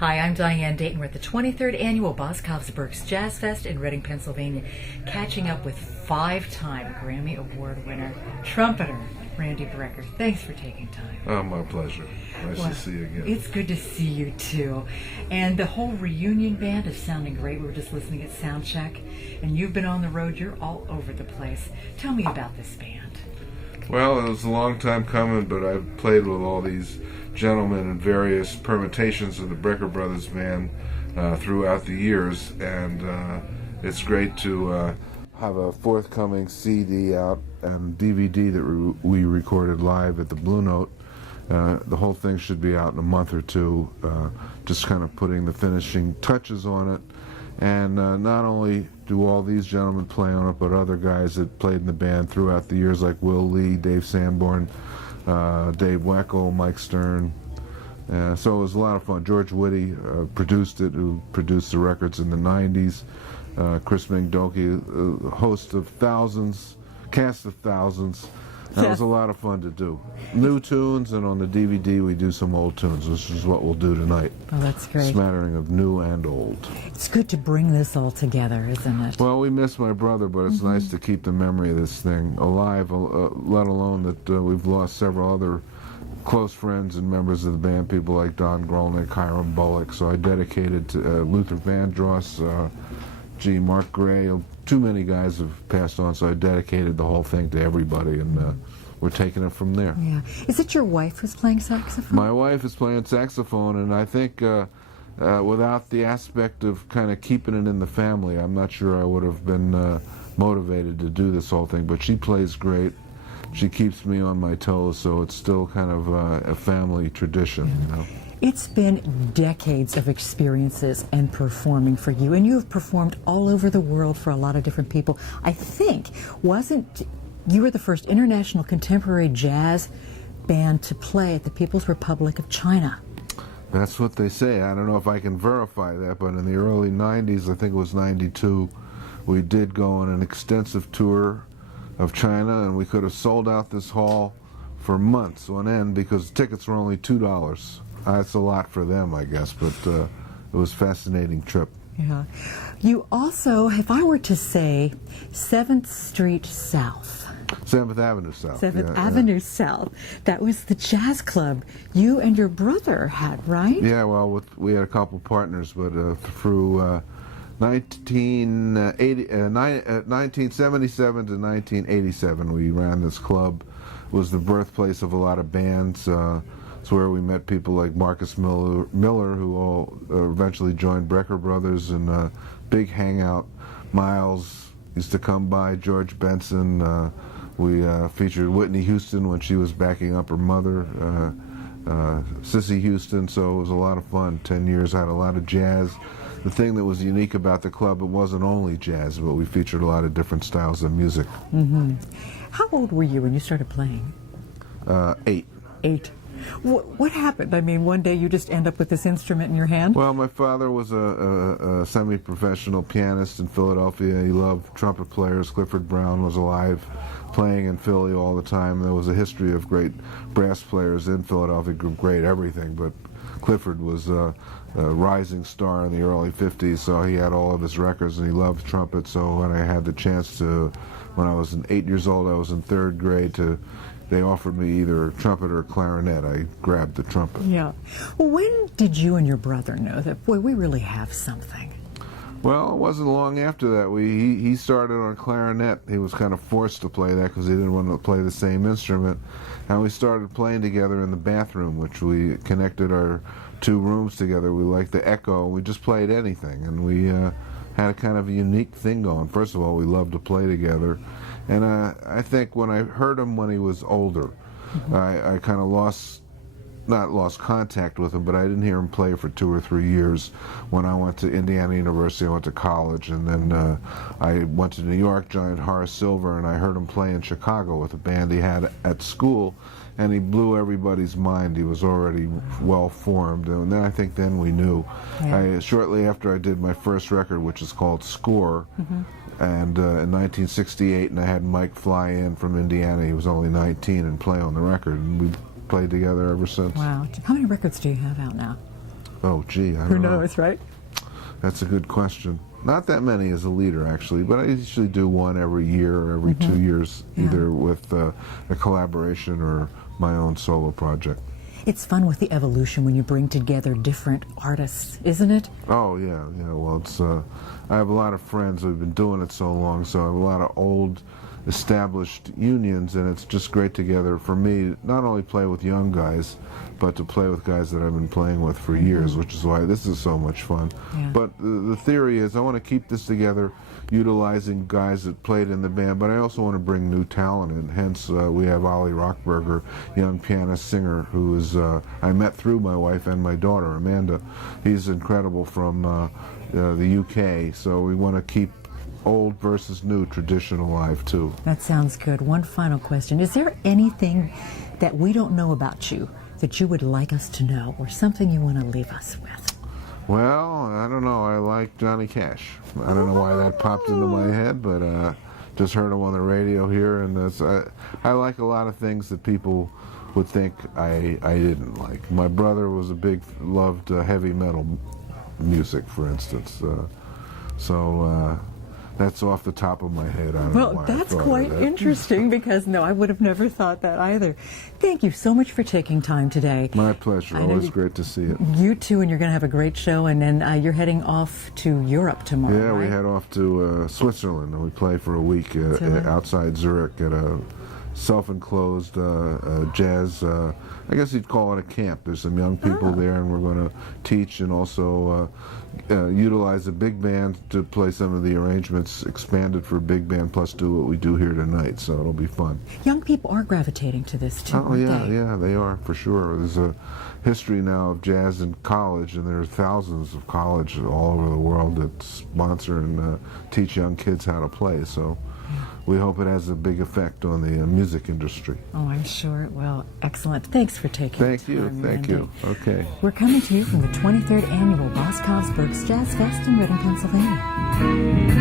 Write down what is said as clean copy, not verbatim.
Hi, I'm Diane Dayton. We're at the 23rd Annual Boscov's Berks Jazz Fest in Reading, Pennsylvania, catching up with 5-time Grammy Award winner, trumpeter, Randy Brecker. Thanks for taking time. Oh, my pleasure. Nice to see you again. It's good to see you, too. And the whole reunion band is sounding great. We were just listening at Soundcheck, and you've been on the road. You're all over the place. Tell me about this band. Well, it was a long time coming, but I've played with all these gentlemen in various permutations of the Brecker Brothers band throughout the years, and it's great to have a forthcoming CD out and DVD that we recorded live at the Blue Note. The whole thing should be out in a month or two, just kind of putting the finishing touches on it. And not only do all these gentlemen play on it, but other guys that played in the band throughout the years, like Will Lee, Dave Sanborn, Dave Weckel, Mike Stern. So it was a lot of fun. George Whitty produced it, who produced the records in the 90s. Chris Mingdoki, a host of thousands, cast of thousands. That was a lot of fun to do. New tunes, and on the DVD we do some old tunes, which is what we'll do tonight. Oh, that's great. Smattering of new and old. It's good to bring this all together, isn't it? Well, we miss my brother, but it's nice to keep the memory of this thing alive, let alone that we've lost several other close friends and members of the band, people like Don Grolnick, Hiram Bullock. So I dedicated to Luther Vandross, Mark Gray. Too many guys have passed on, so I dedicated the whole thing to everybody, and we're taking it from there. Yeah. Is it your wife who's playing saxophone? My wife is playing saxophone, and I think without the aspect of kind of keeping it in the family, I'm not sure I would have been motivated to do this whole thing, but she plays great. She keeps me on my toes, so it's still kind of a family tradition, you know. It's been decades of experiences and performing for you, and you have performed all over the world for a lot of different people. I think, you were the first international contemporary jazz band to play at the People's Republic of China. That's what they say. I don't know if I can verify that, but in the early 90s, I think it was 92, we did go on an extensive tour of China, and we could have sold out this hall for months on end because tickets were only $2. That's a lot for them, I guess, but it was a fascinating trip. Yeah. You also, if I were to say 7th Street South. 7th Avenue South. 7th Avenue South. That was the jazz club you and your brother had, right? Yeah, well, we had a couple partners, but through 1977 to 1987, we ran this club. It was the birthplace of a lot of bands. It's where we met people like Marcus Miller, who all eventually joined Brecker Brothers, and big hangout. Miles used to come by, George Benson. We featured Whitney Houston when she was backing up her mother, Cissy Houston, so it was a lot of fun. 10 years, had a lot of jazz. The thing that was unique about the club, it wasn't only jazz, but we featured a lot of different styles of music. How old were you when you started playing? 8. 8. What happened? I mean, one day you just end up with this instrument in your hand? Well, my father was a semi-professional pianist in Philadelphia. He loved trumpet players. Clifford Brown was alive, playing in Philly all the time. There was a history of great brass players in Philadelphia, great everything, but Clifford was a rising star in the early 50s, so he had all of his records, and he loved trumpet. So when I had the chance to, when I was 8 years old, I was in 3rd grade, they offered me either trumpet or clarinet. I grabbed the trumpet. Yeah. Well, when did you and your brother know that, boy, we really have something? Well, it wasn't long after that. He started on clarinet. He was kind of forced to play that because he didn't want to play the same instrument. And we started playing together in the bathroom, which we connected our 2 rooms together. We liked the echo. We just played anything. And we had a kind of a unique thing going. First of all, we loved to play together. And I think when I heard him when he was older, I kind of not lost contact with him, but I didn't hear him play for 2 or 3 years. When I went to Indiana University, I went to college, and then I went to New York, joined Horace Silver, and I heard him play in Chicago with a band he had at school, and he blew everybody's mind. He was already well formed, and then I think then we knew. Yeah. Shortly after I did my first record, which is called Score, and in 1968, and I had Mike fly in from Indiana. He was only 19 and play on the record, and we played together ever since. Wow. How many records do you have out now? Oh, gee, I Who don't know. knows, right? That's a good question. Not that many as a leader, actually, but I usually do one every year or every 2 years, either with a collaboration or my own solo project. It's fun with the evolution when you bring together different artists, isn't it? Oh, yeah. Well, it's I have a lot of friends who've been doing it so long, so I have a lot of old established unions, and it's just great together for me, not only play with young guys, but to play with guys that I've been playing with for years, which is why this is so much fun. Yeah. But the theory is I want to keep this together, utilizing guys that played in the band, but I also want to bring new talent in. Hence, we have Ollie Rockberger, young pianist singer, who is I met through my wife and my daughter, Amanda. He's incredible from the UK, so we want to keep old versus new tradition alive too. That sounds good. One final question. Is there anything that we don't know about you that you would like us to know, or something you want to leave us with? Well, I don't know. I like Johnny Cash. I don't know why that popped into my head, but just heard him on the radio here, and I like a lot of things that people would think I didn't like. My brother was loved heavy metal music, for instance. So that's off the top of my head. I don't know Well, why that's I thought quite of that. interesting, because no, I would have never thought that either. Thank you so much for taking time today. My pleasure. I know Always great to see it. You too, and you're going to have a great show, and then you're heading off to Europe tomorrow. Yeah, we right? head off to Switzerland, and we play for a week outside Zurich at a self-enclosed jazz, I guess you'd call it a camp. There's some young people there, and we're going to teach and also utilize a big band to play some of the arrangements expanded for a big band, plus do what we do here tonight, so it'll be fun. Young people are gravitating to this too, Oh, aren't yeah, they? yeah, they are, for sure. There's a history now of jazz in college, and there are thousands of colleges all over the world that sponsor and teach young kids how to play, so we hope it has a big effect on the music industry. Oh, I'm sure it will. Excellent. Thanks for taking Thank the you, time, thank Randy. you. Okay. We're coming to you from the 23rd Annual Boscov's Berks Jazz Fest in Reading, Pennsylvania.